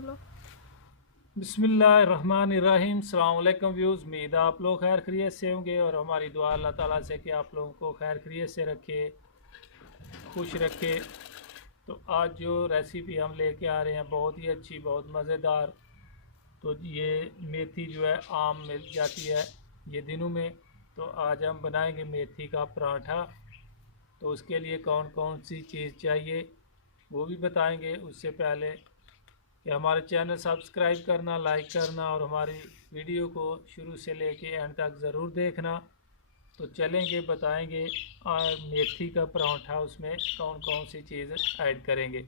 बोलो। बिस्मिल्लाहिर्रहमानिर्रहीम। अस्सलाम वालेकुम व्यूज़। उम्मीद है आप लोग खैर खैरियत से होंगे और हमारी दुआ अल्लाह ताला से कि आप लोगों को खैर खैरियत से रखे, खुश रखे। तो आज जो रेसिपी हम लेके आ रहे हैं बहुत ही अच्छी, बहुत मज़ेदार। तो ये मेथी जो है आम मिल जाती है ये दिनों में। तो आज हम बनाएंगे मेथी का पराठा। तो उसके लिए कौन कौन सी चीज़ चाहिए वो भी बताएंगे। उससे पहले कि हमारे चैनल सब्सक्राइब करना, लाइक करना और हमारी वीडियो को शुरू से लेके एंड तक ज़रूर देखना। तो चलेंगे बताएंगे और मेथी का पराठा उसमें कौन कौन सी चीज़ ऐड करेंगे।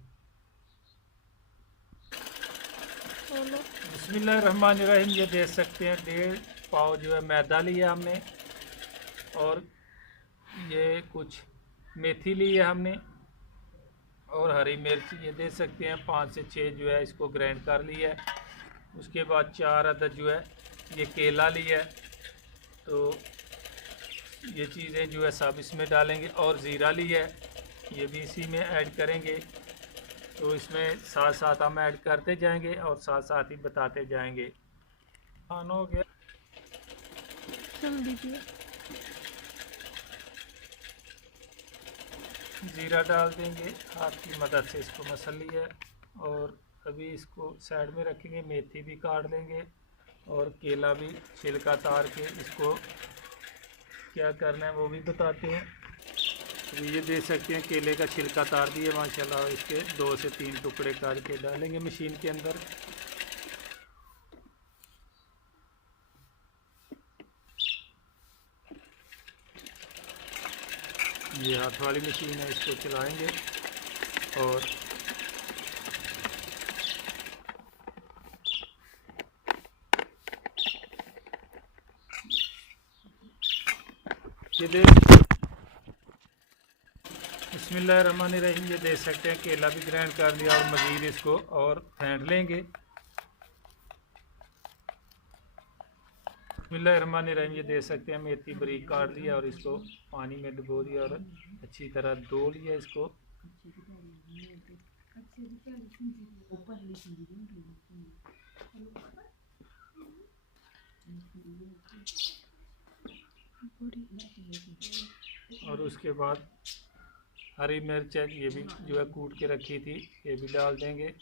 बोलो। बिस्मिल्लाहिर्रहमानिर्रहीम। ये देख सकते हैं 1.5 पाव जो है मैदा लिया हमने, और ये कुछ मेथी ली है हमने, और हरी मिर्च ये दे सकते हैं 5 से 6 जो है इसको ग्राइंड कर लिया है। उसके बाद 4 अदद जो है ये केला लिया है। तो ये चीज़ें जो है सब इसमें डालेंगे, और ज़ीरा लिया है ये भी इसी में ऐड करेंगे। तो इसमें साथ साथ हम ऐड करते जाएंगे और साथ साथ ही बताते जाएंगे। ऑन हो गया। चल दीजिए। ज़ीरा डाल देंगे, हाथ की मदद से इसको मसल लिया है। और अभी इसको साइड में रखेंगे, मेथी भी काट लेंगे और केला भी छिलका तार के इसको क्या करना है वो भी बताते हैं। तो ये देख सकते हैं केले का छिलका तार दिए माशाल्लाह। इसके 2 से 3 टुकड़े करके डालेंगे मशीन के अंदर। ये हाथ वाली मशीन है, इसको चलाएंगे और ये बिस्मिल्लाहिर्रहमानिर्रहीम। ये देख सकते हैं केला भी ग्राइंड कर लिया और मज़ीद इसको और फेंट लेंगे। बिस्मिल्लाहिर्रहमानिर्रहीम। ये देख सकते हैं मेथी बारीक काट लिया और इसको पानी में डुबो दिया और अच्छी तरह धो लिया इसको। और उसके बाद हरी मिर्च है ये भी जो है कूट के रखी थी ये भी डाल देंगे।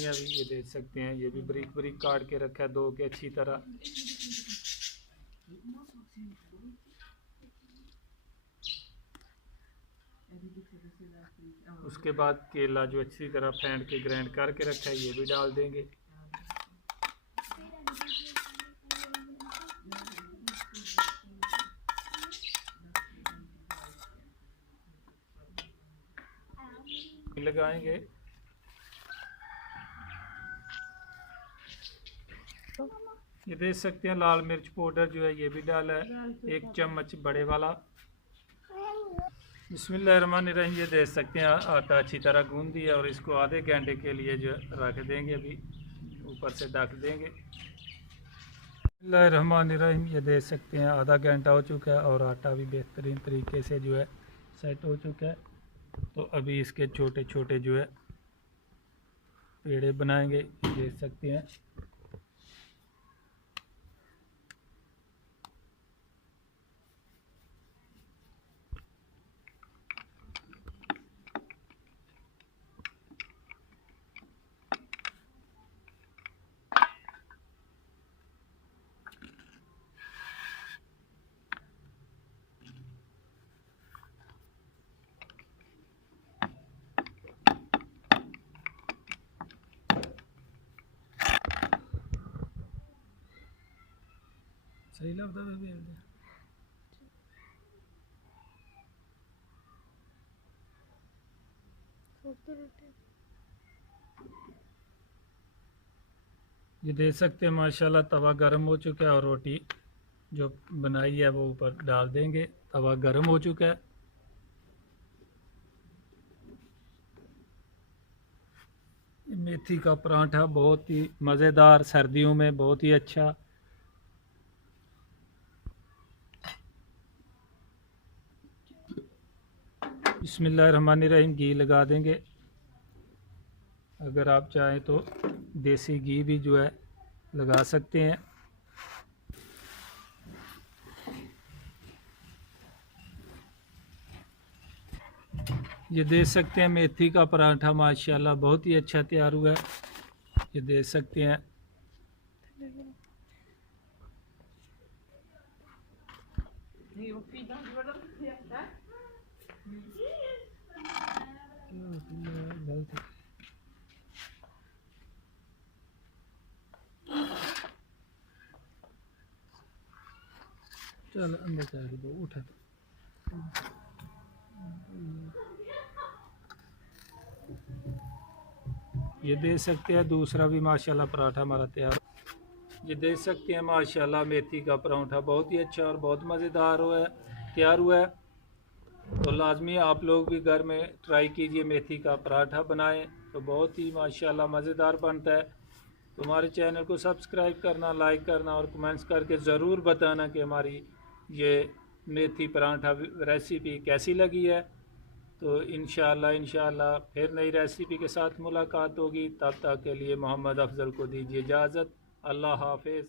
अभी ये देख सकते हैं ये भी बारीक बारीक काट के रखा है, धो के अच्छी तरह। उसके बाद केला जो अच्छी तरह फेंट के ग्राइंड करके रखा है ये भी डाल देंगे। लगाएंगे। ये देख सकते हैं लाल मिर्च पाउडर जो है ये भी डाला है 1 चम्मच बड़े वाला। बिस्मिल्लाहिर्रहमानिर्रहीम। ये देख सकते हैं आटा अच्छी तरह गूंद दिया और इसको आधे घंटे के लिए जो रख देंगे, अभी ऊपर से ढक देंगे। बिस्मिल्लाहिर्रहमानिर्रहीम। ये देख सकते हैं आधा घंटा हो चुका है और आटा भी बेहतरीन तरीके से जो है सेट हो चुका है। तो अभी इसके छोटे छोटे जो है पेड़े बनाएंगे, देख सकते हैं। सही लगता है बेल दे। ये देख सकते हैं माशाल्लाह तवा गर्म हो चुका है और रोटी जो बनाई है वो ऊपर डाल देंगे। तवा गर्म हो चुका है। मेथी का पराठा बहुत ही मज़ेदार, सर्दियों में बहुत ही अच्छा। बिस्मिल्लाहिर्रहमानिर्रहीम। घी लगा देंगे। अगर आप चाहें तो देसी घी भी जो है लगा सकते हैं। ये देख सकते हैं मेथी का पराठा माशाल्लाह बहुत ही अच्छा तैयार हुआ है। ये देख सकते हैं। चल अंदर चाय दो, उठा। ये देख सकते हैं दूसरा भी माशाल्लाह पराठा हमारा तैयार। ये देख सकते हैं माशाल्लाह मेथी का पराठा बहुत ही अच्छा और बहुत मज़ेदार हुआ है, तैयार हुआ है। तो लाजमी आप लोग भी घर में ट्राई कीजिए, मेथी का पराठा बनाएं तो बहुत ही माशाल्लाह मज़ेदार बनता है। तो हमारे चैनल को सब्सक्राइब करना, लाइक करना और कमेंट्स करके ज़रूर बताना कि हमारी ये मेथी पराठा रेसिपी कैसी लगी है। तो इंशाल्लाह फिर नई रेसिपी के साथ मुलाकात होगी। तब तक के लिए मोहम्मद अफजल को दीजिए इजाज़त। अल्लाह हाफिज़।